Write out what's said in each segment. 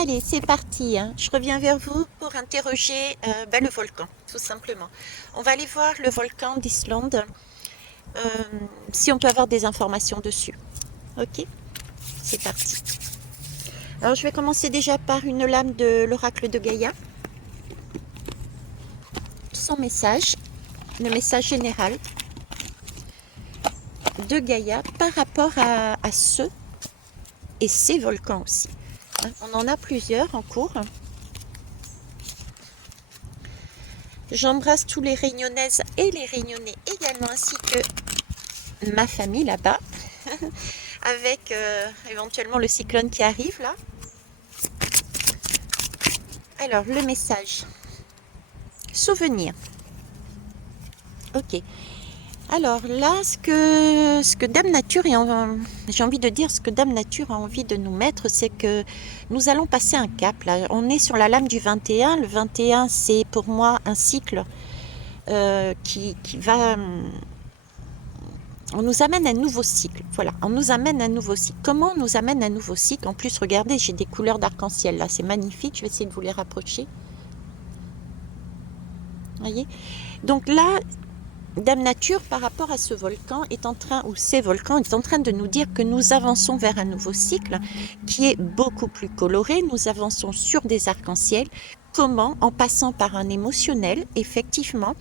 Allez, c'est parti, hein. Je reviens vers vous pour interroger le volcan, tout simplement. On va aller voir le volcan d'Islande, euh, si on peut avoir des informations dessus. Ok, c'est parti. Alors, je vais commencer déjà par une lame de l'oracle de Gaïa. Son message, le message général de Gaïa par rapport à ceux et ces volcans aussi. Hein, on en a plusieurs en cours. J'embrasse tous les Réunionnaises et les Réunionnais également, ainsi que ma famille là-bas, avec éventuellement le cyclone qui arrive là. Alors, le message. Souvenir. Ok. Alors là, ce que Dame Nature, j'ai envie de dire, ce que Dame Nature a envie de nous mettre, c'est que nous allons passer un cap là. On est sur la lame du 21. Le 21, c'est pour moi un cycle qui va... On nous amène un nouveau cycle. Voilà, on nous amène un nouveau cycle. Comment on nous amène un nouveau cycle? En plus, regardez, j'ai des couleurs d'arc-en-ciel là. C'est magnifique. Je vais essayer de vous les rapprocher. Voyez? Donc là, Dame Nature, par rapport à ce volcan, est en train, ou ces volcans, est en train de nous dire que nous avançons vers un nouveau cycle qui est beaucoup plus coloré. Nous avançons sur des arcs-en-ciel. Comment? En passant par un émotionnel, effectivement,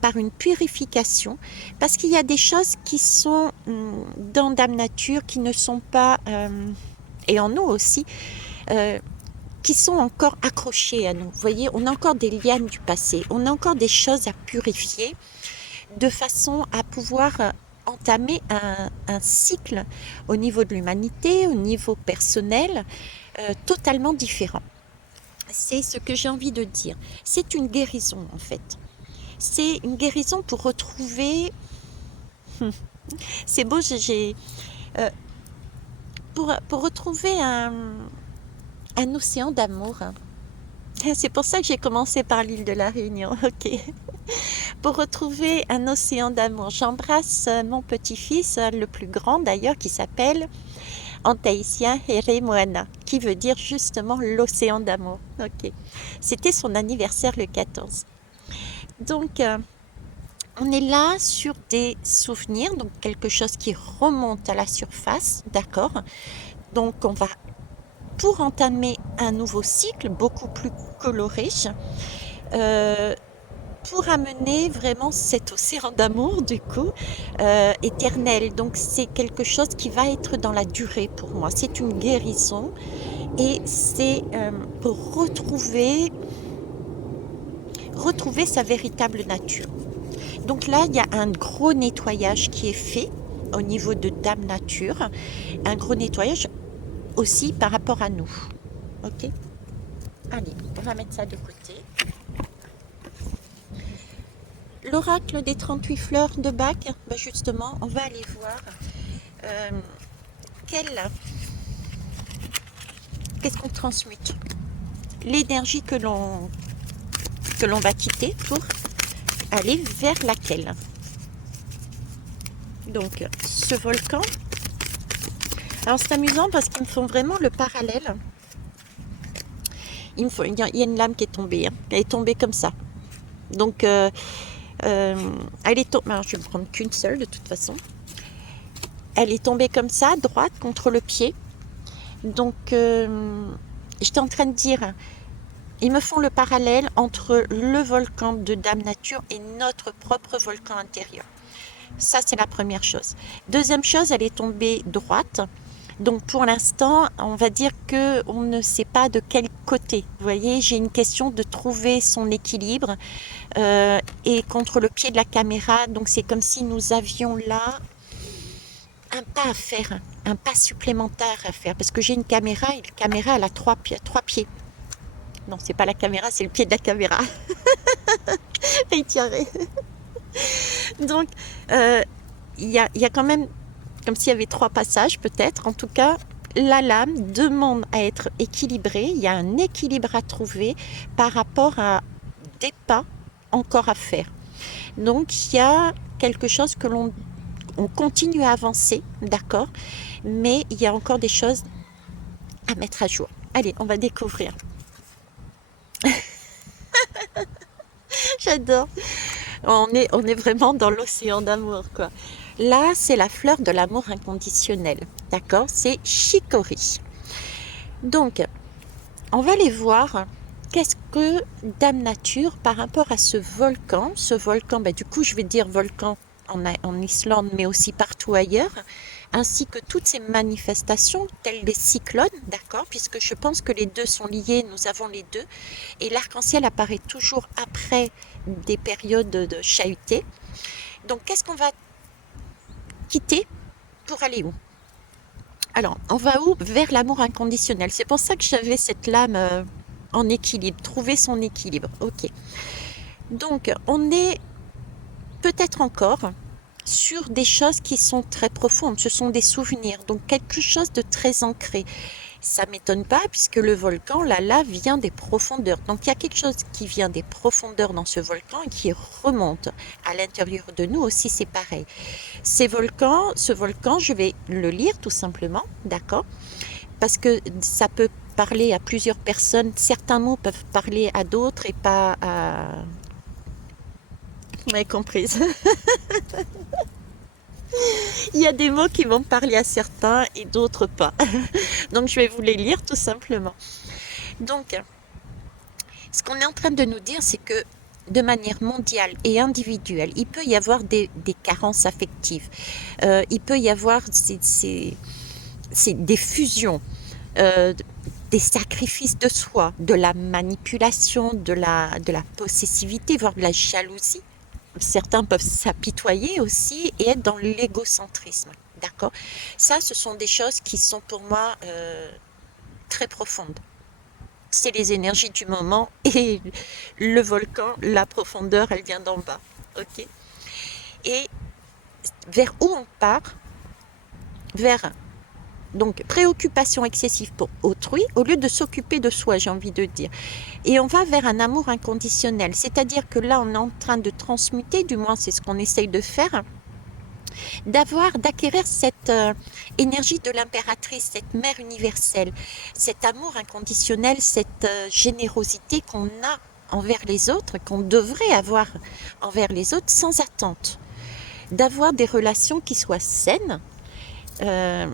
par une purification, parce qu'il y a des choses qui sont dans Dame Nature qui ne sont pas, et en nous aussi, qui sont encore accrochées à nous. Vous voyez, on a encore des lianes du passé, on a encore des choses à purifier, de façon à pouvoir entamer un cycle au niveau de l'humanité, au niveau personnel, totalement différent. C'est ce que j'ai envie de dire. C'est une guérison en fait. C'est une guérison pour retrouver... C'est beau, pour retrouver un océan d'amour. C'est pour ça que j'ai commencé par l'île de la Réunion. Ok. Pour retrouver un océan d'amour. J'embrasse mon petit-fils, le plus grand d'ailleurs, qui s'appelle en tahitien Heremoana, qui veut dire justement l'océan d'amour. Ok. C'était son anniversaire le 14. Donc, on est là sur des souvenirs, donc quelque chose qui remonte à la surface, d'accord? Donc, on va, pour entamer un nouveau cycle beaucoup plus coloré, pour amener vraiment cet océan d'amour, du coup, éternel. Donc, c'est quelque chose qui va être dans la durée pour moi. C'est une guérison et c'est pour retrouver sa véritable nature. Donc là, il y a un gros nettoyage qui est fait au niveau de Dame Nature. Un gros nettoyage aussi par rapport à nous. Ok? Allez, on va mettre ça de côté. L'oracle des 38 fleurs de Bach, ben justement, on va aller voir qu'est-ce qu'on transmute. L'énergie que l'on va quitter pour aller vers laquelle. Donc, ce volcan. Alors, c'est amusant parce qu'ils me font vraiment le parallèle. Il y a une lame qui est tombée. Hein. Elle est tombée comme ça. Donc, elle est tombée. Alors, je vais ne prendre qu'une seule de toute façon. Elle est tombée comme ça, droite contre le pied. Donc, j'étais en train de dire, ils me font le parallèle entre le volcan de Dame Nature et notre propre volcan intérieur. Ça, c'est la première chose. Deuxième chose, elle est tombée droite. Donc, pour l'instant, on va dire qu'on ne sait pas de quel côté. Vous voyez, j'ai une question de trouver son équilibre et contre le pied de la caméra. Donc, c'est comme si nous avions là un pas à faire, un pas supplémentaire à faire. Parce que j'ai une caméra et la caméra, elle a trois pieds. Non, c'est pas la caméra, c'est le pied de la caméra. Et tirer. Donc, il y a quand même, comme s'il y avait 3 passages peut-être. En tout cas, la lame demande à être équilibrée. Il y a un équilibre à trouver par rapport à des pas encore à faire. Donc, il y a quelque chose que on continue à avancer, d'accord, mais il y a encore des choses à mettre à jour. Allez, on va découvrir. J'adore. On est vraiment dans l'océan d'amour, quoi. Là, c'est la fleur de l'amour inconditionnel. D'accord? C'est Chicory. Donc, on va aller voir qu'est-ce que Dame Nature par rapport à ce volcan, bah, du coup je vais dire volcan en Islande mais aussi partout ailleurs, ainsi que toutes ces manifestations telles les cyclones, d'accord, puisque je pense que les deux sont liés, nous avons les deux, et l'arc-en-ciel apparaît toujours après des périodes de chahuté. Donc qu'est-ce qu'on va quitter pour aller où? Alors, on va où? Vers l'amour inconditionnel. C'est pour ça que j'avais cette lame en équilibre, trouver son équilibre. Ok. Donc, on est peut-être encore sur des choses qui sont très profondes. Ce sont des souvenirs, donc quelque chose de très ancré. Ça m'étonne pas puisque le volcan, la lave vient des profondeurs. Donc, il y a quelque chose qui vient des profondeurs dans ce volcan et qui remonte à l'intérieur de nous aussi. C'est pareil. Ce volcan, je vais le lire tout simplement, d'accord? Parce que ça peut parler à plusieurs personnes. Certains mots peuvent parler à d'autres et pas à... Vous m'avez comprise. Il y a des mots qui vont parler à certains et d'autres pas. Donc je vais vous les lire tout simplement. Donc, ce qu'on est en train de nous dire, c'est que de manière mondiale et individuelle, il peut y avoir des carences affectives. Il peut y avoir des fusions, euh, des sacrifices de soi, de la manipulation, de la possessivité, voire de la jalousie. Certains peuvent s'apitoyer aussi et être dans l'égocentrisme. D'accord? Ça, ce sont des choses qui sont pour moi très profondes. C'est les énergies du moment et le volcan, la profondeur, elle vient d'en bas. Ok? Et vers où on part? Vers donc préoccupation excessive pour autrui au lieu de s'occuper de soi, j'ai envie de dire. Et on va vers un amour inconditionnel, c'est-à-dire que là on est en train de transmuter, du moins c'est ce qu'on essaye de faire, d'acquérir cette énergie de l'impératrice, cette mère universelle, cet amour inconditionnel, cette générosité qu'on a envers les autres, qu'on devrait avoir envers les autres sans attente, d'avoir des relations qui soient saines.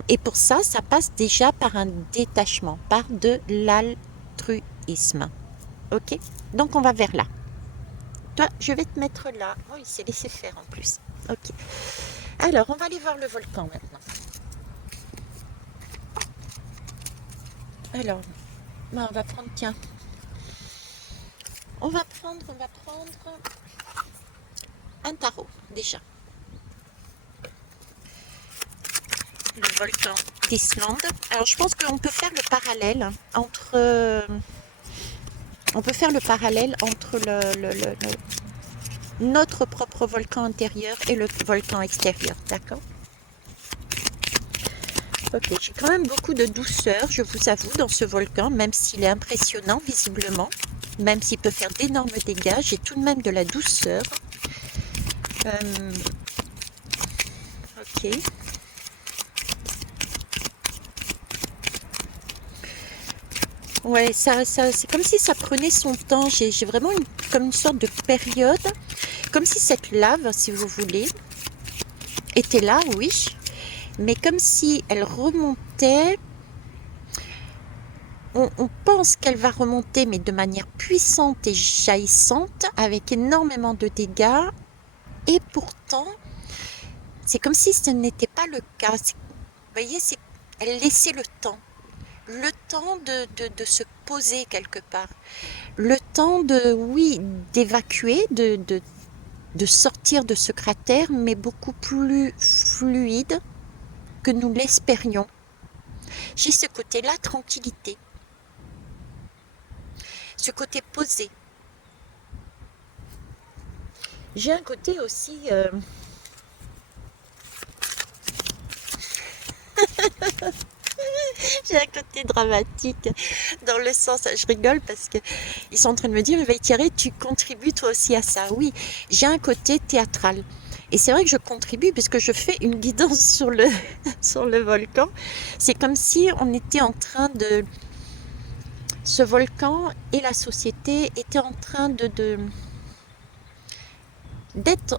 Et pour ça, ça passe déjà par un détachement, par de l'altruisme. Ok? Donc on va vers là. Toi, je vais te mettre là. Oh, il s'est laissé faire en plus. Ok. Alors, on va aller voir le volcan maintenant. Alors, on va prendre, tiens. On va prendre un tarot déjà. Le volcan d'Islande. Alors, je pense qu'on peut faire le parallèle entre notre propre volcan intérieur et le volcan extérieur, d'accord? Ok, j'ai quand même beaucoup de douceur, je vous avoue, dans ce volcan, même s'il est impressionnant visiblement, même s'il peut faire d'énormes dégâts, j'ai tout de même de la douceur. Ok. Ouais, c'est comme si ça prenait son temps. J'ai vraiment comme une sorte de période, comme si cette lave, si vous voulez, était là, oui, mais comme si elle remontait. On pense qu'elle va remonter, mais de manière puissante et jaillissante, avec énormément de dégâts. Et pourtant, c'est comme si ce n'était pas le cas. Vous voyez, elle laissait le temps de se poser quelque part, le temps de, oui, d'évacuer, de sortir de ce cratère, mais beaucoup plus fluide que nous l'espérions. J'ai ce côté-là, tranquillité, ce côté posé. J'ai un côté aussi... J'ai un côté dramatique dans le sens, je rigole parce que ils sont en train de me dire, mais Thierry, tu contribues toi aussi à ça. Oui, j'ai un côté théâtral. Et c'est vrai que je contribue puisque je fais une guidance sur le, sur le volcan. C'est comme si on était en train ce volcan et la société étaient en train d'être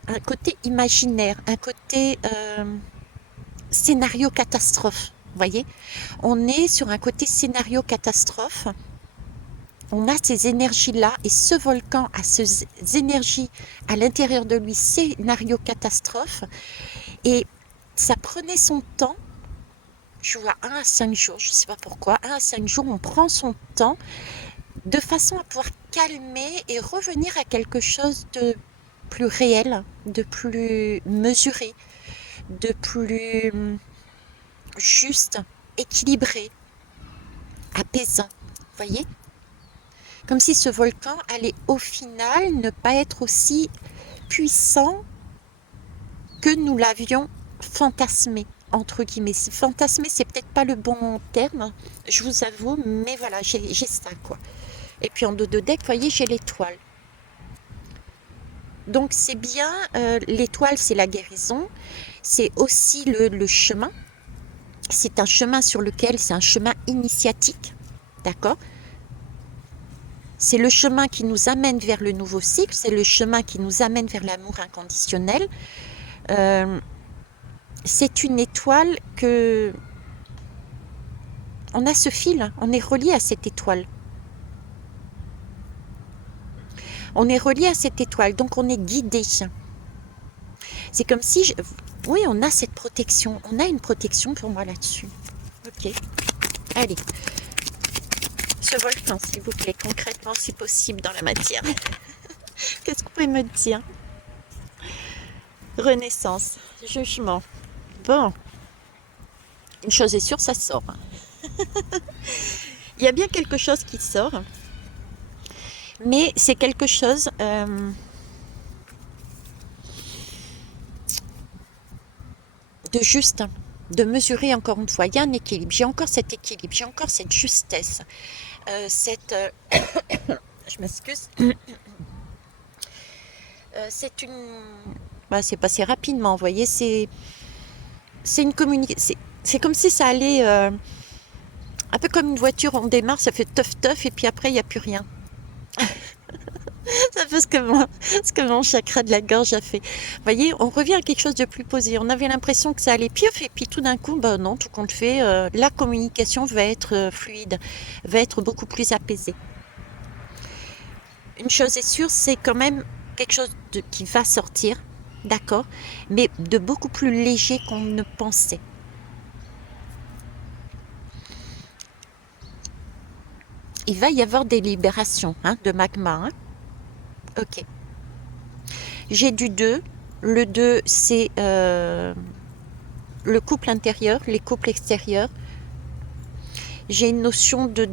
un côté imaginaire, un côté scénario catastrophe. Vous voyez, on est sur un côté scénario catastrophe. On a ces énergies-là et ce volcan a ces énergies à l'intérieur de lui, scénario catastrophe. Et ça prenait son temps. Je vois 1 à 5 jours, je ne sais pas pourquoi, 1 à 5 jours, on prend son temps de façon à pouvoir calmer et revenir à quelque chose de plus réel, de plus mesuré, de plus juste, équilibré, apaisant. Vous voyez? Comme si ce volcan allait au final ne pas être aussi puissant que nous l'avions fantasmé, entre guillemets. Fantasmé, c'est peut-être pas le bon terme, je vous avoue, mais voilà, j'ai ça, quoi. Et puis en dos de deck, vous voyez, j'ai l'étoile. Donc c'est bien, l'étoile, c'est la guérison, c'est aussi le chemin. C'est un chemin sur lequel, c'est un chemin initiatique, d'accord? C'est le chemin qui nous amène vers le nouveau cycle, c'est le chemin qui nous amène vers l'amour inconditionnel. C'est une étoile que... On a ce fil, on est relié à cette étoile. On est relié à cette étoile, donc on est guidé. C'est comme si... Oui, on a cette protection. On a une protection pour moi là-dessus. Ok. Allez. Ce volcan, s'il vous plaît, concrètement, si possible, dans la matière. Qu'est-ce que vous pouvez me dire? Renaissance, jugement. Bon. Une chose est sûre, ça sort. Il y a bien quelque chose qui sort. Mais c'est quelque chose... de juste, de mesurer encore une fois. Il y a un équilibre. J'ai encore cet équilibre, j'ai encore cette justesse, je m'excuse. C'est une... Bah, c'est passé rapidement, vous voyez. C'est une communication. C'est comme si ça allait... un peu comme une voiture, on démarre, ça fait teuf teuf, et puis après, il n'y a plus rien. Ça fait ce que mon chakra de la gorge a fait. Vous voyez, on revient à quelque chose de plus posé. On avait l'impression que ça allait piouf, et puis tout d'un coup, ben non, tout compte fait, la communication va être fluide, va être beaucoup plus apaisée. Une chose est sûre, c'est quand même quelque chose qui va sortir, d'accord, mais de beaucoup plus léger qu'on ne pensait. Il va y avoir des libérations de magma. Ok. J'ai du 2. Le 2, c'est le couple intérieur, les couples extérieurs. J'ai une notion de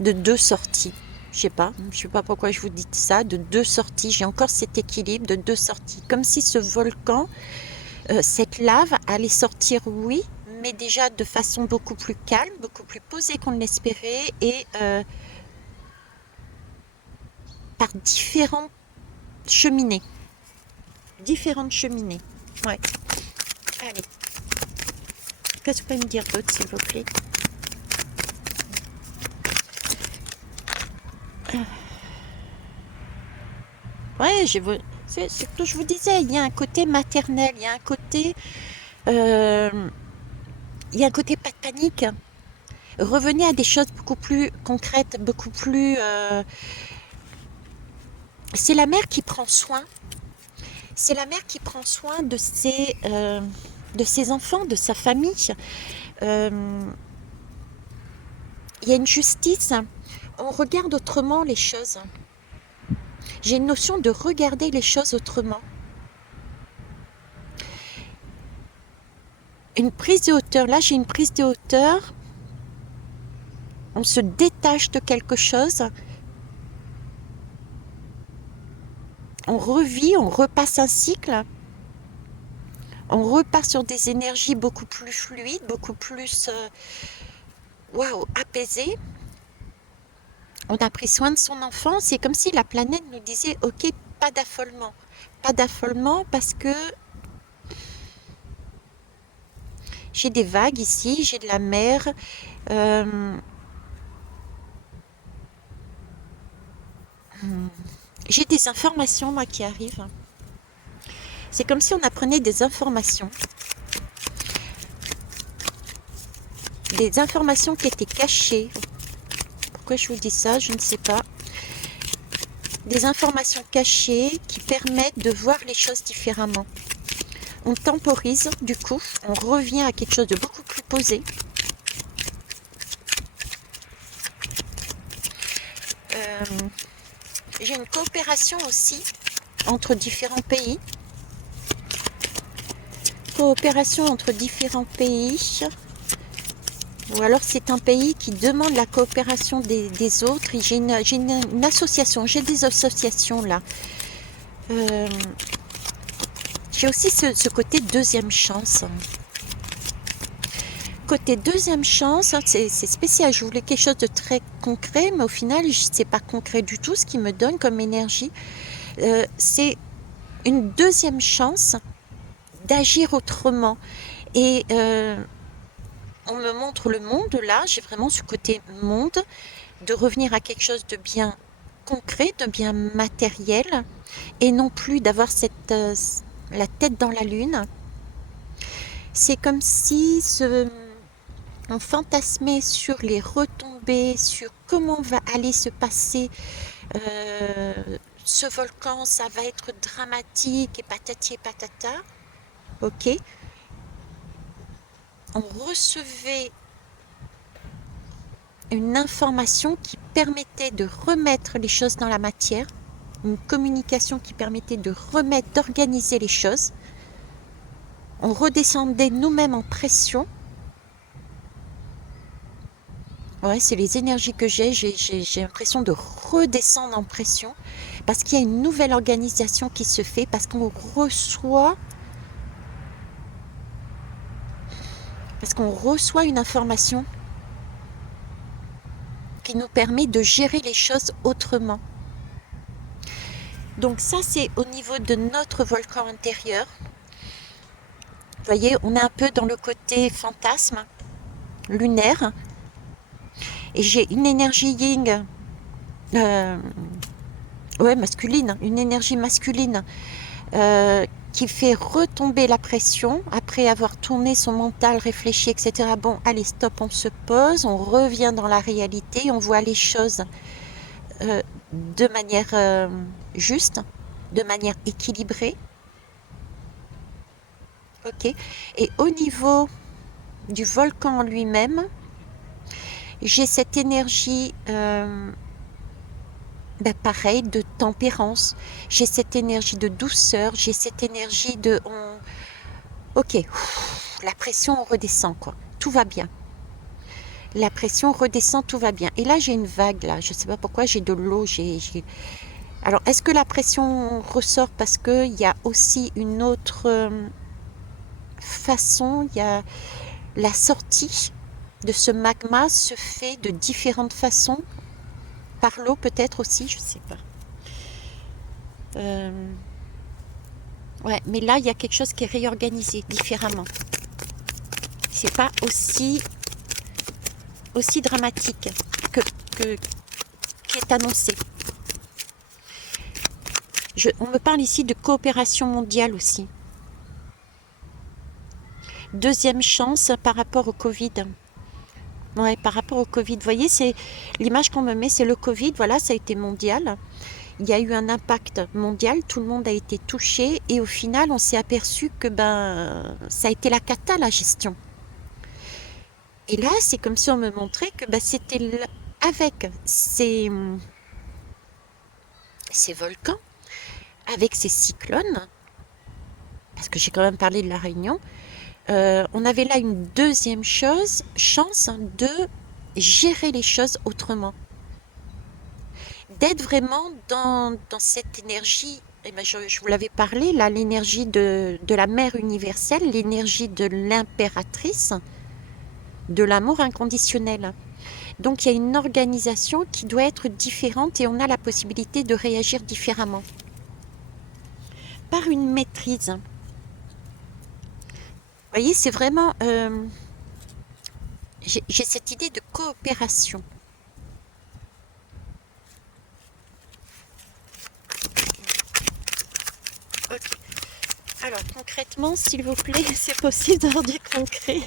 deux sorties. Je sais pas pourquoi je vous dis ça, de 2 sorties. J'ai encore cet équilibre de 2 sorties. Comme si ce volcan, cette lave allait sortir, oui, mais déjà de façon beaucoup plus calme, beaucoup plus posée qu'on ne l'espérait, et par différentes cheminées. Différentes cheminées. Ouais. Allez. Qu'est-ce que vous pouvez me dire d'autre, s'il vous plaît? Ouais, c'est ce que je vous disais, il y a un côté maternel, il y a un côté... il y a un côté pas de panique. Revenez à des choses beaucoup plus concrètes, beaucoup plus... C'est la mère qui prend soin. C'est la mère qui prend soin de ses enfants, de sa famille. Il y a une justice. On regarde autrement les choses. J'ai une notion de regarder les choses autrement. Une prise de hauteur. Là, j'ai une prise de hauteur. On se détache de quelque chose. On revit, on repasse un cycle. On repart sur des énergies beaucoup plus fluides, beaucoup plus apaisées. On a pris soin de son enfant. C'est comme si la planète nous disait « Ok, pas d'affolement. Pas d'affolement parce que J'ai des vagues ici, j'ai de la mer. euh, hmm, j'ai des informations moi qui arrivent. C'est comme si on apprenait des informations qui étaient cachées. Pourquoi je vous dis ça, je ne sais pas. Des informations cachées qui permettent de voir les choses différemment. On temporise, du coup, on revient à quelque chose de beaucoup plus posé. Euh, j'ai une coopération aussi entre différents pays. Coopération entre différents pays. Ou alors c'est un pays qui demande la coopération des autres. J'ai une association, j'ai des associations là. Euh, j'ai aussi ce côté deuxième chance. Côté deuxième chance, c'est spécial. Je voulais quelque chose de très concret, mais au final, c'est pas concret du tout ce qui me donne comme énergie. C'est une deuxième chance d'agir autrement. Et on me montre le monde là, j'ai vraiment ce côté monde, de revenir à quelque chose de bien concret, de bien matériel, et non plus d'avoir la tête dans la lune. C'est comme si on fantasmait sur les retombées, sur comment va aller se passer euh, ce volcan, ça va être dramatique et patati et patata. Ok, on recevait une information qui permettait de remettre les choses dans la matière, une communication qui permettait de remettre, d'organiser les choses. On redescendait nous-mêmes en pression. Ouais, c'est les énergies que j'ai l'impression de redescendre en pression parce qu'il y a une nouvelle organisation qui se fait, parce qu'on reçoit une information qui nous permet de gérer les choses autrement. Donc ça, c'est au niveau de notre volcan intérieur. Vous voyez, on est un peu dans le côté fantasme, lunaire. Et j'ai une énergie yin, euh, ouais, masculine, une énergie masculine qui fait retomber la pression après avoir tourné son mental, réfléchi, etc. Bon, allez, stop, on se pose, on revient dans la réalité, on voit les choses de manière juste, de manière équilibrée. Ok. Et au niveau du volcan en lui-même, j'ai cette énergie, pareil, de tempérance. J'ai cette énergie de douceur. J'ai cette énergie de... Ok, la pression redescend, quoi. Tout va bien. La pression redescend, tout va bien. Et là, j'ai une vague, là. Je ne sais pas pourquoi, j'ai de l'eau. Alors, est-ce que la pression ressort parce qu'il y a aussi une autre façon, il y a la sortie de ce magma se fait de différentes façons, par l'eau peut-être aussi, je sais pas. Euh, ouais, mais là il y a quelque chose qui est réorganisé différemment. C'est pas aussi dramatique que, que qui est annoncé. On me parle ici de coopération mondiale aussi. Deuxième chance par rapport au Covid. Ouais, par rapport au Covid. Vous voyez, c'est l'image qu'on me met, c'est le Covid. Voilà, ça a été mondial. Il y a eu un impact mondial, tout le monde a été touché et au final, on s'est aperçu que ça a été la cata, la gestion. Et là, c'est comme si on me montrait que c'était avec ces volcans, avec ces cyclones, parce que j'ai quand même parlé de la Réunion, on avait là une deuxième chance de gérer les choses autrement. D'être vraiment dans cette énergie, je vous l'avais parlé, là, l'énergie de la mère universelle, l'énergie de l'impératrice, de l'amour inconditionnel. Donc il y a une organisation qui doit être différente et on a la possibilité de réagir différemment. Par une maîtrise. Vous voyez, c'est vraiment... j'ai cette idée de coopération. Ok. Alors, concrètement, s'il vous plaît, c'est possible d'avoir du concret.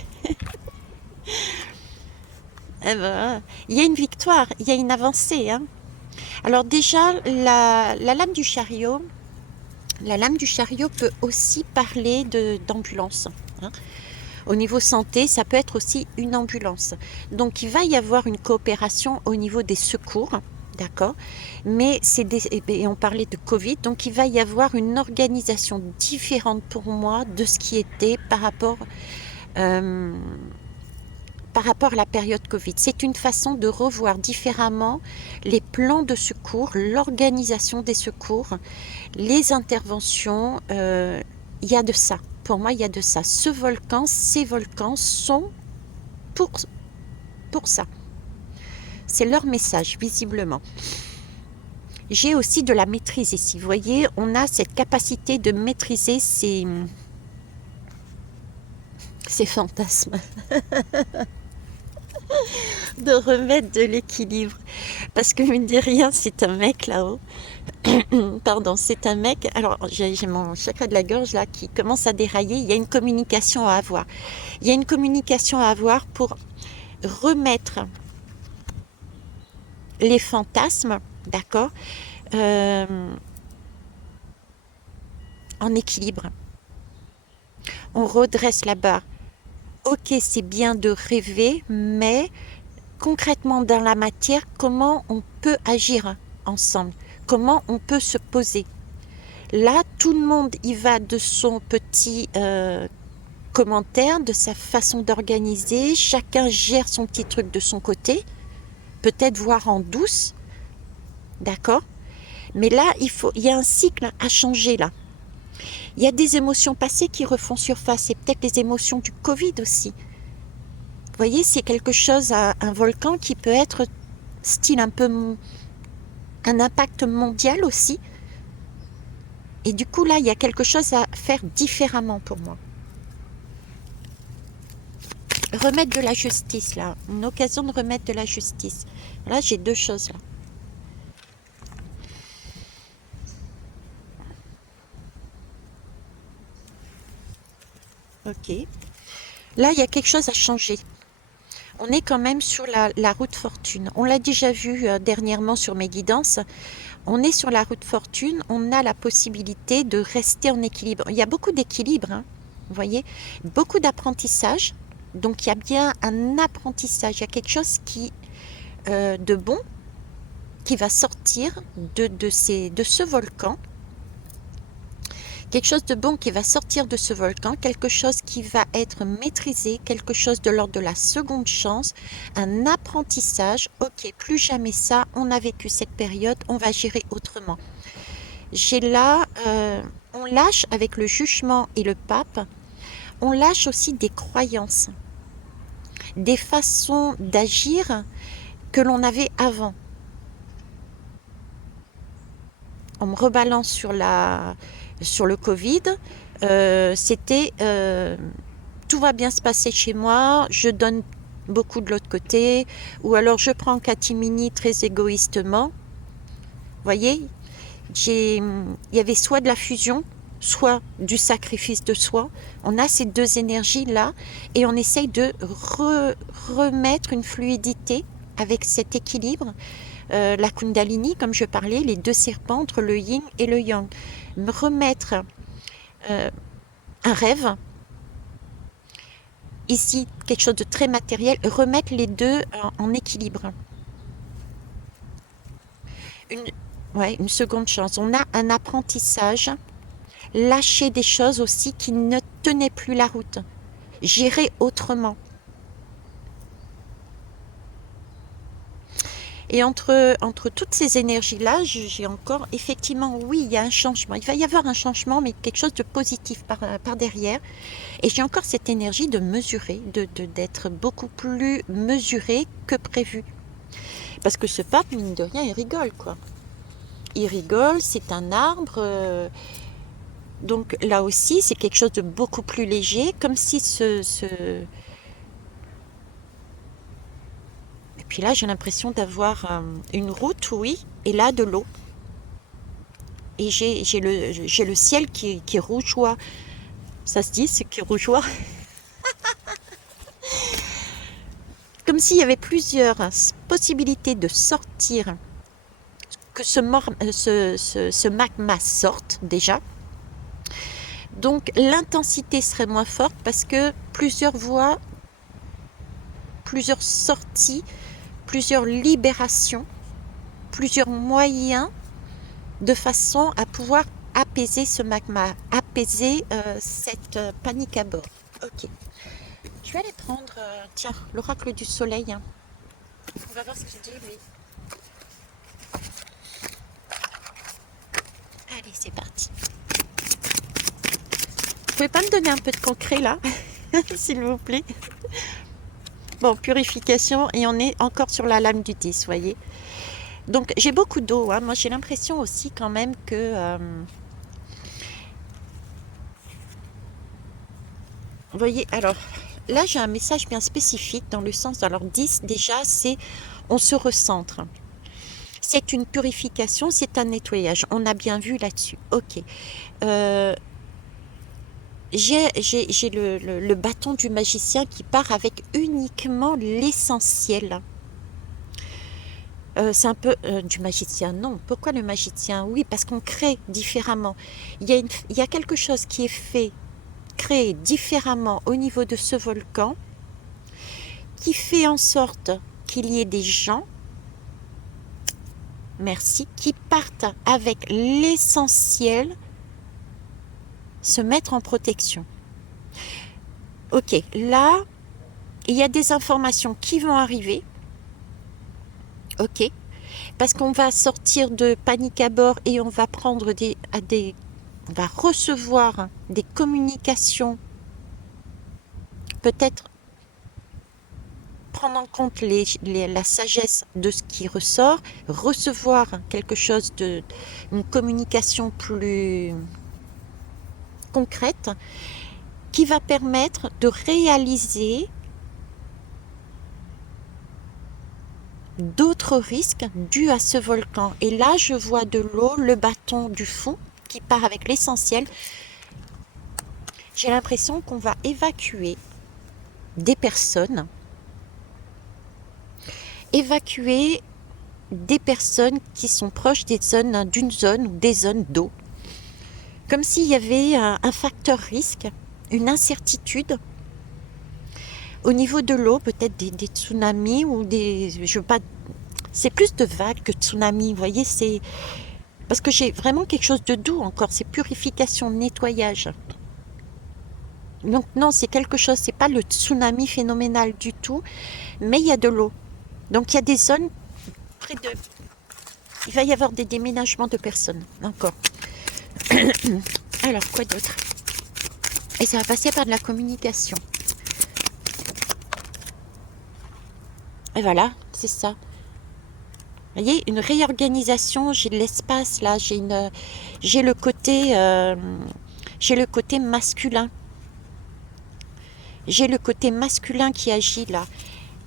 Eh ben, il y a une victoire, il y a une avancée, hein. Alors déjà, la lame du chariot, la lame du chariot peut aussi parler d'ambulance, hein. Au niveau santé, ça peut être aussi une ambulance. Donc, il va y avoir une coopération au niveau des secours, d'accord? Mais et on parlait de Covid, donc il va y avoir une organisation différente pour moi de ce qui était euh, par rapport à la période Covid. C'est une façon de revoir différemment les plans de secours, l'organisation des secours, les interventions. Il y a de ça. Pour moi, il y a de ça. Ces volcans sont pour, pour ça. C'est leur message, visiblement. J'ai aussi de la maîtrise ici. Vous voyez, on a cette capacité de maîtriser ces fantasmes, de remettre de l'équilibre. Parce que mine de rien, c'est un mec là-haut. Pardon, c'est un mec. Alors, j'ai mon chakra de la gorge là qui commence à dérailler. Il y a une communication à avoir. Il y a une communication à avoir pour remettre les fantasmes, d'accord, euh, en équilibre. On redresse la barre. Ok, c'est bien de rêver, mais concrètement dans la matière, comment on peut agir ensemble? Comment on peut se poser? Là, tout le monde y va de son petit commentaire, de sa façon d'organiser. Chacun gère son petit truc de son côté, peut-être voir en douce, d'accord? Mais là, il y a un cycle à changer là. Il y a des émotions passées qui refont surface et peut-être les émotions du Covid aussi. Vous voyez, c'est quelque chose, un volcan qui peut être style un peu un impact mondial aussi. Et du coup, là, il y a quelque chose à faire différemment pour moi. Remettre de la justice, là. Une occasion de remettre de la justice. Là, j'ai deux choses, là. Ok. Là, il y a quelque chose à changer. On est quand même sur la route fortune. On l'a déjà vu dernièrement sur mes guidances. On est sur la route fortune. On a la possibilité de rester en équilibre. Il y a beaucoup d'équilibre, hein, vous voyez, beaucoup d'apprentissage. Donc, il y a bien un apprentissage. Il y a quelque chose de bon qui va sortir de ce volcan. Quelque chose de bon qui va sortir de ce volcan, quelque chose qui va être maîtrisé, quelque chose de l'ordre de la seconde chance, un apprentissage. Ok, plus jamais ça, on a vécu cette période, on va gérer autrement. J'ai là, on lâche avec le jugement et le pape, on lâche aussi des croyances, des façons d'agir que l'on avait avant. On me rebalance sur le Covid. C'était tout va bien se passer chez moi, je donne beaucoup de l'autre côté, ou alors je prends catimini très égoïstement. Vous voyez, il y avait soit de la fusion, soit du sacrifice de soi. On a ces deux énergies-là et on essaye de remettre une fluidité avec cet équilibre. La Kundalini, comme je parlais, les deux serpents entre le yin et le yang. Me remettre un rêve, ici quelque chose de très matériel, remettre les deux en équilibre. Une, ouais, une seconde chance. On a un apprentissage, lâcher des choses aussi qui ne tenaient plus la route, gérer autrement. Et entre toutes ces énergies-là, j'ai encore, effectivement, oui, il y a un changement. Il va y avoir un changement, mais quelque chose de positif par derrière. Et j'ai encore cette énergie de mesurer, d'être beaucoup plus mesuré que prévu. Parce que ce pape, mine de rien, il rigole, quoi. Il rigole, c'est un arbre. Donc là aussi, c'est quelque chose de beaucoup plus léger, comme si Et puis là, j'ai l'impression d'avoir une route, oui, et là, de l'eau. Et j'ai le ciel qui est rougeois. Ça se dit, c'est qui est rougeois. Comme s'il y avait plusieurs possibilités de sortir, que ce magma sorte déjà. Donc l'intensité serait moins forte parce que plusieurs voies, plusieurs sorties, plusieurs libérations, plusieurs moyens de façon à pouvoir apaiser ce magma, apaiser cette panique à bord. Ok. Je vais aller prendre, tiens, l'oracle du soleil. Hein. On va voir ce qu'il dit, lui. Allez, c'est parti. Vous pouvez pas me donner un peu de concret, là, s'il vous plaît? Bon, purification, et on est encore sur la lame du 10, voyez. Donc, j'ai beaucoup d'eau. Hein. Moi, j'ai l'impression aussi quand même que... vous voyez, alors, là, j'ai un message bien spécifique dans le sens... Alors, 10, déjà, c'est... On se recentre. C'est une purification, c'est un nettoyage. On a bien vu là-dessus. Ok. J'ai le bâton du magicien qui part avec uniquement l'essentiel. C'est un peu du magicien. Non, pourquoi le magicien? Oui, parce qu'on crée différemment. Il y a quelque chose qui est fait, créé différemment au niveau de ce volcan, qui fait en sorte qu'il y ait des gens, merci, qui partent avec l'essentiel, se mettre en protection. Ok, là, il y a des informations qui vont arriver. Ok, parce qu'on va sortir de panique à bord et on va prendre on va recevoir des communications, peut-être prendre en compte la sagesse de ce qui ressort, recevoir quelque chose une communication plus concrète qui va permettre de réaliser d'autres risques dus à ce volcan. Et là, je vois de l'eau, le bâton du fond qui part avec l'essentiel. J'ai l'impression qu'on va évacuer des personnes, qui sont proches d'une zone ou des zones d'eau. Comme s'il y avait un facteur risque, une incertitude. Au niveau de l'eau, peut-être des tsunamis ou je veux pas, c'est plus de vagues que de tsunamis, vous voyez, c'est parce que j'ai vraiment quelque chose de doux encore, c'est purification, nettoyage. Donc non, c'est quelque chose, c'est pas le tsunami phénoménal du tout, mais il y a de l'eau. Donc il y a des zones près de... Il va y avoir des déménagements de personnes, encore. Alors, quoi d'autre? Et ça va passer par de la communication. Et voilà, c'est ça. Vous voyez, une réorganisation, j'ai de l'espace là, j'ai le côté masculin. J'ai le côté masculin qui agit là.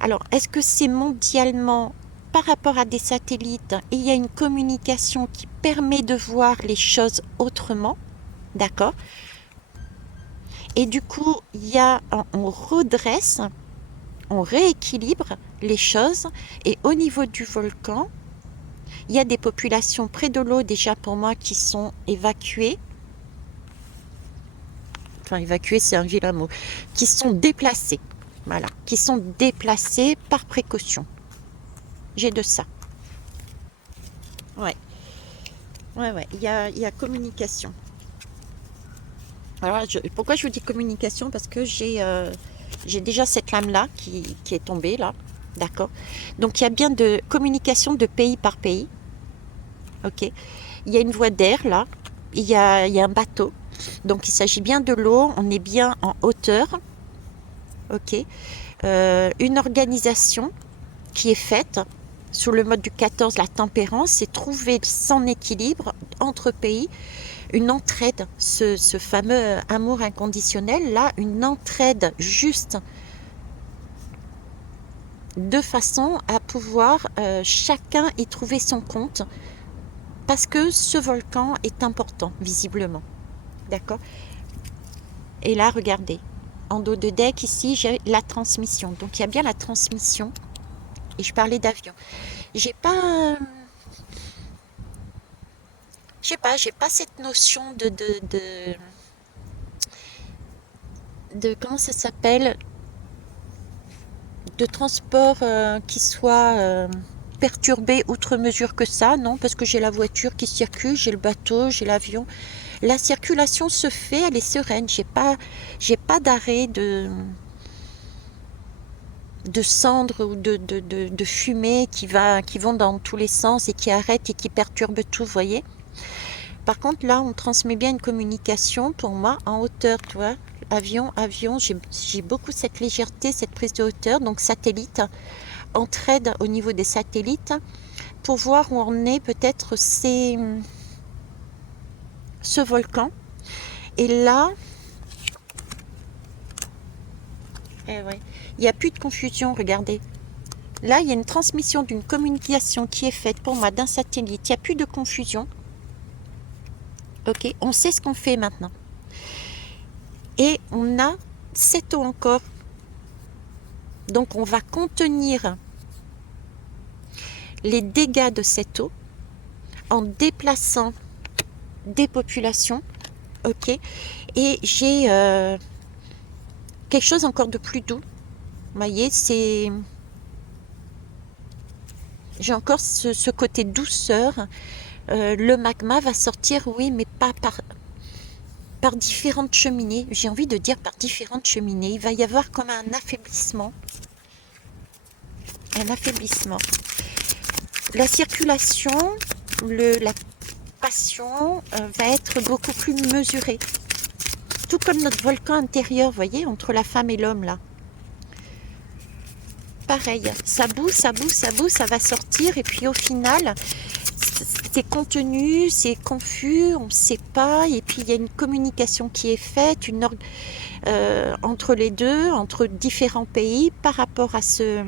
Alors, est-ce que c'est mondialement par rapport à des satellites, il y a une communication qui permet de voir les choses autrement, d'accord? Et du coup, on redresse, on rééquilibre les choses. Et au niveau du volcan, il y a des populations près de l'eau déjà pour moi qui sont évacuées. Enfin, évacuées, c'est un vilain mot. Qui sont déplacées. Voilà. Qui sont déplacées par précaution. J'ai de ça. Ouais. Ouais. Il y a communication. Alors, pourquoi je vous dis communication? Parce que j'ai déjà cette lame-là qui est tombée, là. D'accord? Donc, il y a bien de communication de pays par pays. Ok? Il y a une voie d'air, là. Il y a un bateau. Donc, il s'agit bien de l'eau. On est bien en hauteur. Ok? Une organisation qui est faite. Sous le mode du 14, la tempérance, c'est trouver son équilibre entre pays, une entraide, ce fameux amour inconditionnel, là, une entraide juste, de façon à pouvoir chacun y trouver son compte, parce que ce volcan est important, visiblement. D'accord? Et là, regardez, en dos de deck, ici, j'ai la transmission. Donc, il y a bien la transmission. Et je parlais d'avion. J'ai pas... Je sais pas, j'ai pas cette notion de comment ça s'appelle, de transport qui soit perturbé outre mesure que ça, non, parce que j'ai la voiture qui circule, j'ai le bateau, j'ai l'avion. La circulation se fait, elle est sereine. J'ai pas d'arrêt de cendres ou de fumée qui vont dans tous les sens et qui arrêtent et qui perturbent tout, vous voyez. Par contre, là, on transmet bien une communication, pour moi, en hauteur, tu vois. Avion, j'ai beaucoup cette légèreté, cette prise de hauteur, donc satellite, entraide au niveau des satellites, pour voir où en est peut-être ce volcan. Et là, ouais, il n'y a plus de confusion, regardez. Là, il y a une transmission d'une communication qui est faite pour moi d'un satellite, il n'y a plus de confusion. Ok, on sait ce qu'on fait maintenant. Et on a 7 eaux encore. Donc on va contenir les dégâts de cette eau en déplaçant des populations. Ok. Et j'ai quelque chose encore de plus doux. Vous voyez, j'ai encore ce côté douceur. Le magma va sortir, oui, mais pas par différentes cheminées. J'ai envie de dire par différentes cheminées. Il va y avoir comme un affaiblissement. Un affaiblissement. La circulation, la passion va être beaucoup plus mesurée. Tout comme notre volcan intérieur, vous voyez, entre la femme et l'homme, là. Pareil, ça boue, ça boue, ça boue, ça va sortir. Et puis au final, c'est contenu, c'est confus, on ne sait pas. Et puis il y a une communication qui est faite entre les deux, entre différents pays par rapport à ces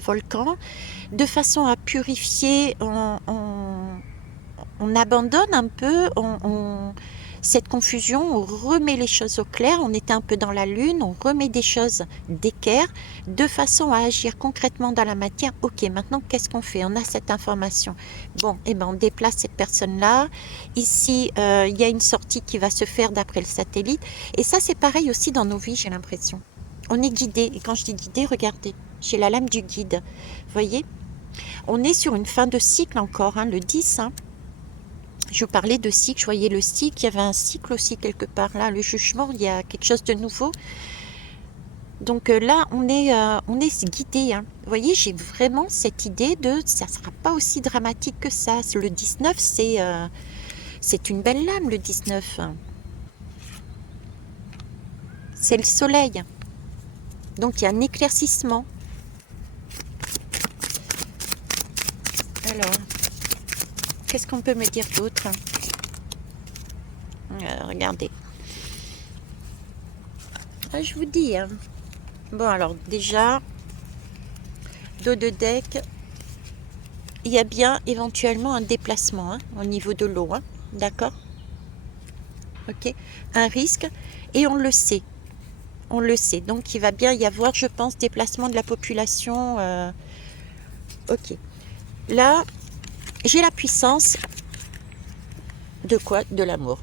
volcans, de façon à purifier. On abandonne un peu cette confusion, on remet les choses au clair, on était un peu dans la lune, on remet des choses d'équerre de façon à agir concrètement dans la matière. Ok, maintenant qu'est-ce qu'on fait? On a cette information. Bon, et ben on déplace cette personne-là. Ici, il y a une sortie qui va se faire d'après le satellite. Et ça, c'est pareil aussi dans nos vies, j'ai l'impression. On est guidé. Et quand je dis guidé, regardez, j'ai la lame du guide. Vous voyez? On est sur une fin de cycle encore, hein, le 10, hein. Je vous parlais de cycle, je voyais le cycle, il y avait un cycle aussi quelque part là, le jugement, il y a quelque chose de nouveau. Donc là, on est guidé. Hein. Vous voyez, j'ai vraiment cette idée ça ne sera pas aussi dramatique que ça. Le 19, c'est une belle lame, le 19. C'est le soleil. Donc il y a un éclaircissement. Alors... qu'est-ce qu'on peut me dire d'autre? Regardez. Ah, je vous dis. Hein. Bon, alors déjà, dos de deck, il y a bien éventuellement un déplacement hein, au niveau de l'eau. Hein, d'accord? Ok. Un risque. Et on le sait. On le sait. Donc, il va bien y avoir, je pense, déplacement de la population. Ok. Là, j'ai la puissance de quoi? De l'amour.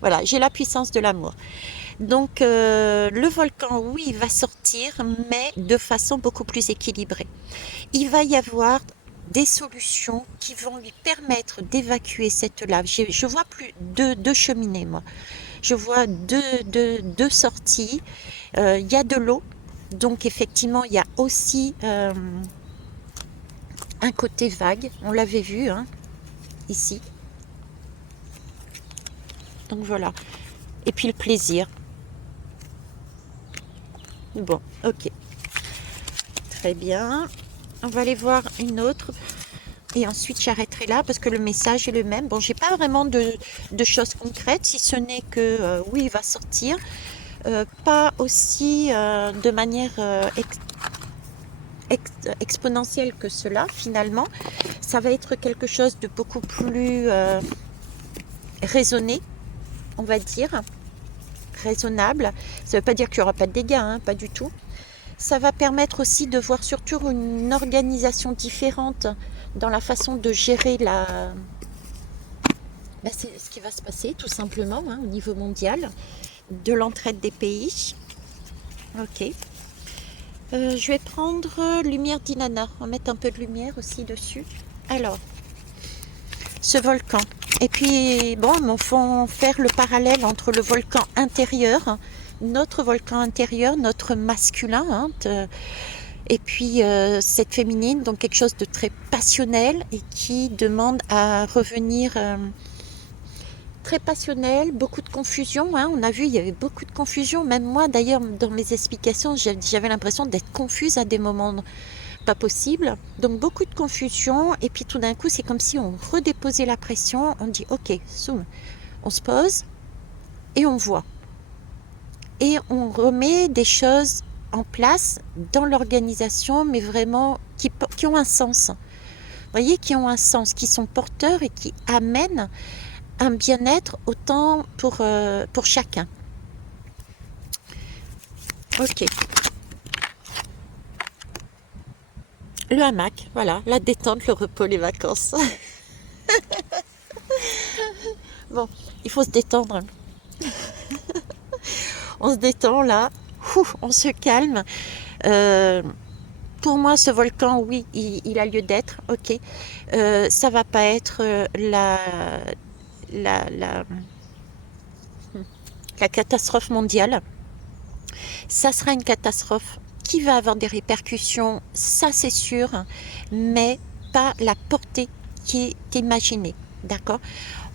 Voilà, j'ai la puissance de l'amour. Donc, le volcan, oui, il va sortir, mais de façon beaucoup plus équilibrée. Il va y avoir des solutions qui vont lui permettre d'évacuer cette lave. Je vois plus deux cheminées, moi. Je vois deux sorties. Il y a de l'eau. Donc, effectivement, il y a aussi un côté vague. On l'avait vu, hein, ici. Donc, voilà. Et puis, le plaisir. Bon, ok. Très bien. On va aller voir une autre. Et ensuite, j'arrêterai là parce que le message est le même. Bon, j'ai pas vraiment de choses concrètes, si ce n'est que oui, il va sortir. Pas aussi de manière exponentielle que cela, finalement. Ça va être quelque chose de beaucoup plus raisonné, on va dire. Raisonnable. Ça ne veut pas dire qu'il n'y aura pas de dégâts, hein, pas du tout. Ça va permettre aussi de voir surtout une organisation différente dans la façon de gérer c'est ce qui va se passer tout simplement hein, au niveau mondial, de l'entraide des pays. Ok. Je vais prendre lumière d'Inanna. On va mettre un peu de lumière aussi dessus. Alors, ce volcan. Et puis, bon, ils m'en font faire le parallèle entre le volcan intérieur, notre volcan intérieur, notre masculin, hein, et puis cette féminine, donc quelque chose de très passionnel et qui demande à revenir très passionnel, beaucoup de confusion. Hein. On a vu, il y avait beaucoup de confusion. Même moi, d'ailleurs, dans mes explications, j'avais l'impression d'être confuse à des moments pas possibles. Donc beaucoup de confusion. Et puis tout d'un coup, c'est comme si on redéposait la pression. On dit, ok, zoom, on se pose et on voit. Et on remet des choses en place dans l'organisation, mais vraiment qui ont un sens. Vous voyez, qui ont un sens, qui sont porteurs et qui amènent un bien-être autant pour chacun. Ok. Le hamac, voilà, la détente, le repos, les vacances. Bon, il faut se détendre. On se détend là, on se calme. Pour moi, ce volcan, oui, il a lieu d'être, ok. Ça va pas être la, la, la catastrophe mondiale. Ça sera une catastrophe qui va avoir des répercussions, ça c'est sûr, mais pas la portée qui est imaginée, d'accord.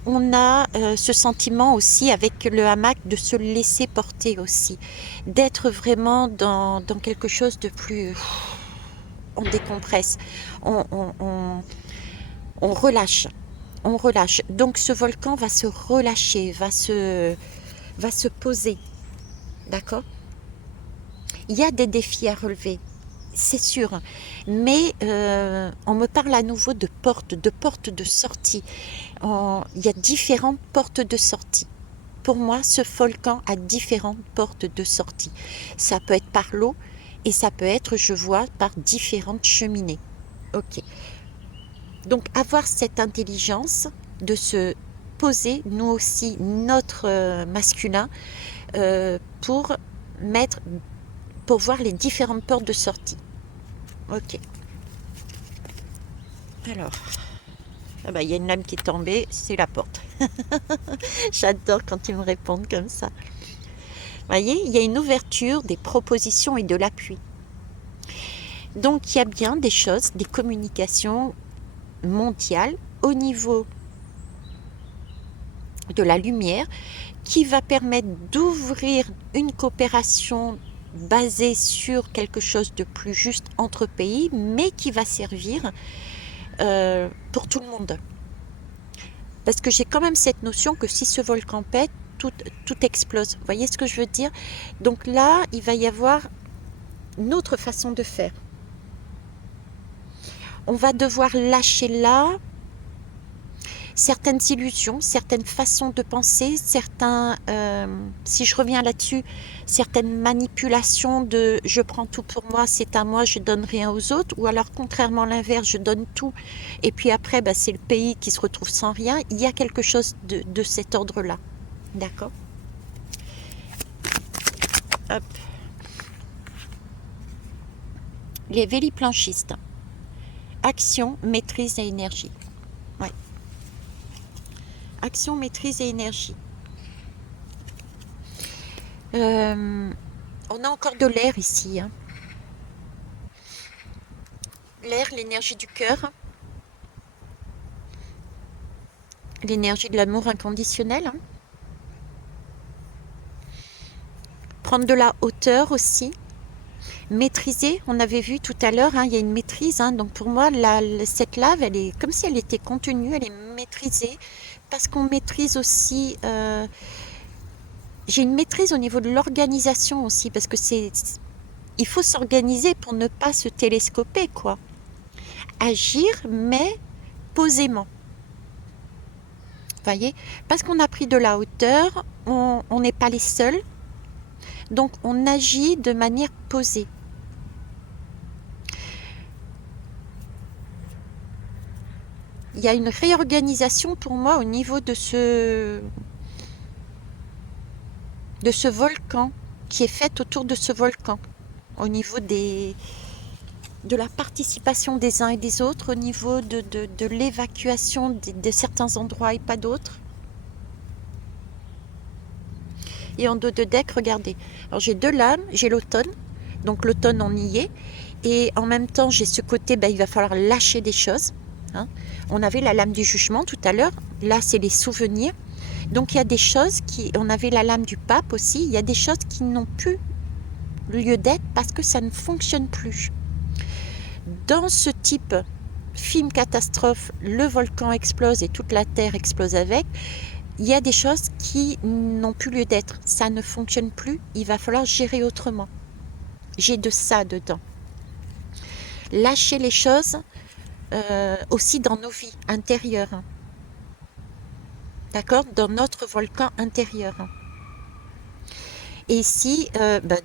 On a ce sentiment aussi avec le hamac de se laisser porter aussi, d'être vraiment dans quelque chose de plus... On décompresse, on relâche, on relâche. Donc ce volcan va se relâcher, va se poser, d'accord. Il y a des défis à relever, c'est sûr, mais on me parle à nouveau de portes de sortie. Il y a différentes portes de sortie. Pour moi, ce volcan a différentes portes de sortie. Ça peut être par l'eau et ça peut être, je vois, par différentes cheminées. Ok. Donc, avoir cette intelligence de se poser, nous aussi, notre masculin, pour voir les différentes portes de sortie. Ok. Alors, ah bah, y a une lame qui est tombée, c'est la porte. J'adore quand ils me répondent comme ça. Vous voyez, il y a une ouverture des propositions et de l'appui. Donc, il y a bien des choses, des communications mondiales au niveau de la lumière qui va permettre d'ouvrir une coopération basée sur quelque chose de plus juste entre pays, mais qui va servir pour tout le monde. Parce que j'ai quand même cette notion que si ce volcan pète, tout explose. Vous voyez ce que je veux dire? Donc là, il va y avoir une autre façon de faire. On va devoir lâcher là certaines illusions, certaines façons de penser, si je reviens là-dessus, certaines manipulations de je prends tout pour moi, c'est à moi, je donne rien aux autres, ou alors contrairement à l'inverse, je donne tout, et puis après, c'est le pays qui se retrouve sans rien. Il y a quelque chose de cet ordre-là. D'accord? Hop. Les véliplanchistes. Action, maîtrise et énergie. Ouais. Action, maîtrise et énergie. On a encore de l'air ici. Hein. L'air, l'énergie du cœur. L'énergie de l'amour inconditionnel. Hein. Prendre de la hauteur aussi. Maîtriser, on avait vu tout à l'heure, hein, il y a une maîtrise. Hein, donc pour moi, cette lave, elle est comme si elle était contenue, elle est maîtrisée. Parce qu'on maîtrise aussi... j'ai une maîtrise au niveau de l'organisation aussi. Parce que il faut s'organiser pour ne pas se télescoper, quoi. Agir, mais posément. Voyez, parce qu'on a pris de la hauteur, on n'est pas les seuls, donc on agit de manière posée. Il y a une réorganisation pour moi au niveau de ce volcan qui est faite autour de ce volcan, au niveau de la participation des uns et des autres, au niveau de l'évacuation de certains endroits et pas d'autres. Et en dos de deck, regardez. Alors j'ai deux lames, j'ai l'automne, donc l'automne on y est, et en même temps j'ai ce côté, il va falloir lâcher des choses. Hein. On avait la lame du jugement tout à l'heure, là c'est les souvenirs. Donc il y a des choses on avait la lame du pape aussi, il y a des choses qui n'ont plus lieu d'être parce que ça ne fonctionne plus. Dans ce type film catastrophe, le volcan explose et toute la terre explose avec, il y a des choses qui n'ont plus lieu d'être. Ça ne fonctionne plus. Il va falloir gérer autrement. J'ai de ça dedans. Lâcher les choses aussi dans nos vies intérieures. D'accord? Dans notre volcan intérieur. Et ici,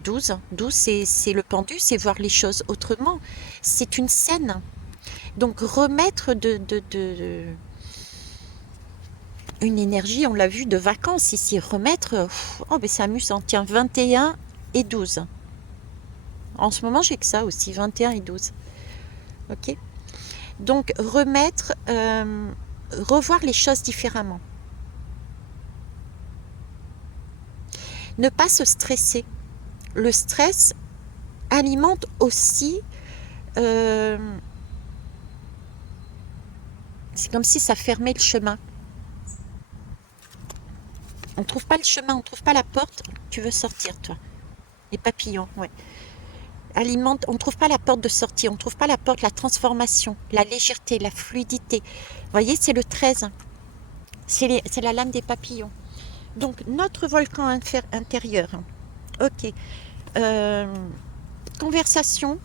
12. 12, c'est le pendu, c'est voir les choses autrement. C'est une scène. Donc remettre une énergie, on l'a vu, de vacances ici. Remettre, c'est amusant. Tiens, 21 et 12. En ce moment, j'ai que ça aussi, 21 et 12. Ok. Donc, remettre, revoir les choses différemment. Ne pas se stresser. Le stress alimente aussi... c'est comme si ça fermait le chemin. On ne trouve pas le chemin, on ne trouve pas la porte. Tu veux sortir, toi. Les papillons, ouais. Alimente, on ne trouve pas la porte de sortie, on ne trouve pas la porte, la transformation, la légèreté, la fluidité. Vous voyez, c'est le 13. C'est la lame des papillons. Donc, notre volcan intérieur. Ok. Conversation,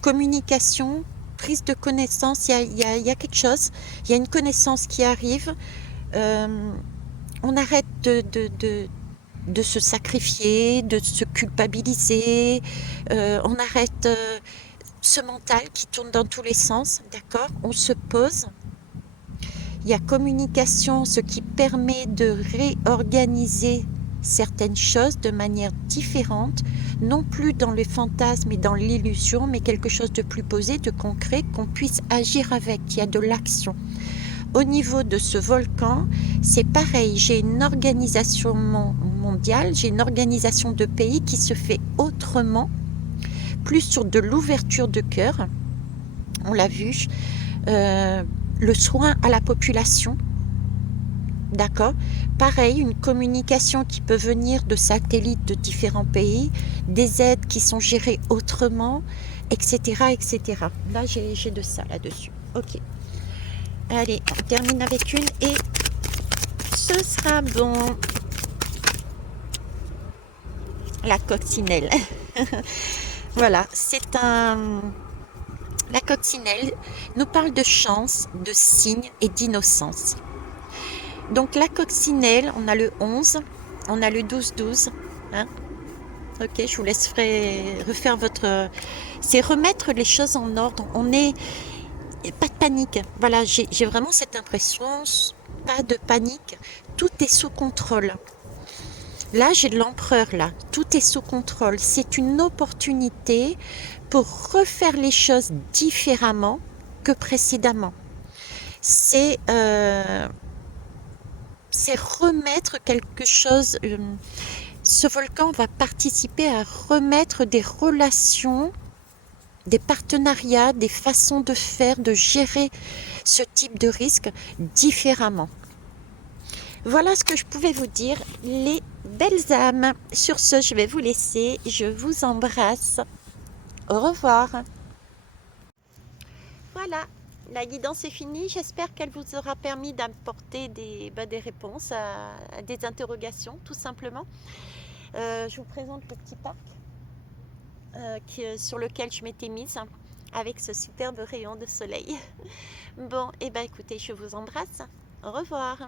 communication, prise de connaissance. Il y a quelque chose. Il y a une connaissance qui arrive. On arrête de se sacrifier, de se culpabiliser, on arrête ce mental qui tourne dans tous les sens, d'accord? On se pose. Il y a communication, ce qui permet de réorganiser certaines choses de manière différente, non plus dans le fantasme et dans l'illusion, mais quelque chose de plus posé, de concret, qu'on puisse agir avec. Il y a de l'action. Au niveau de ce volcan, c'est pareil, j'ai une organisation mondiale, j'ai une organisation de pays qui se fait autrement, plus sur de l'ouverture de cœur, on l'a vu, le soin à la population, d'accord? Pareil, une communication qui peut venir de satellites de différents pays, des aides qui sont gérées autrement, etc. etc. Là, j'ai de ça là-dessus. Ok. Allez, on termine avec une et ce sera bon. La coccinelle. Voilà, la coccinelle nous parle de chance, de signe et d'innocence. Donc la coccinelle, on a le 11, on a le 12-12. Hein. Ok, je vous laisserai refaire votre... C'est remettre les choses en ordre. On est... Pas de panique. Voilà, j'ai vraiment cette impression, pas de panique. Tout est sous contrôle. Là, j'ai de l'empereur, là. Tout est sous contrôle. C'est une opportunité pour refaire les choses différemment que précédemment. C'est remettre quelque chose. Ce volcan va participer à remettre des relations, des partenariats, des façons de faire, de gérer ce type de risque différemment. Voilà ce que je pouvais vous dire, les belles âmes. Sur ce, je vais vous laisser. Je vous embrasse. Au revoir. Voilà, la guidance est finie. J'espère qu'elle vous aura permis d'apporter des réponses à des interrogations, tout simplement. Je vous présente le petit parc sur lequel je m'étais mise avec ce superbe rayon de soleil. Bon, et ben écoutez, je vous embrasse. Au revoir.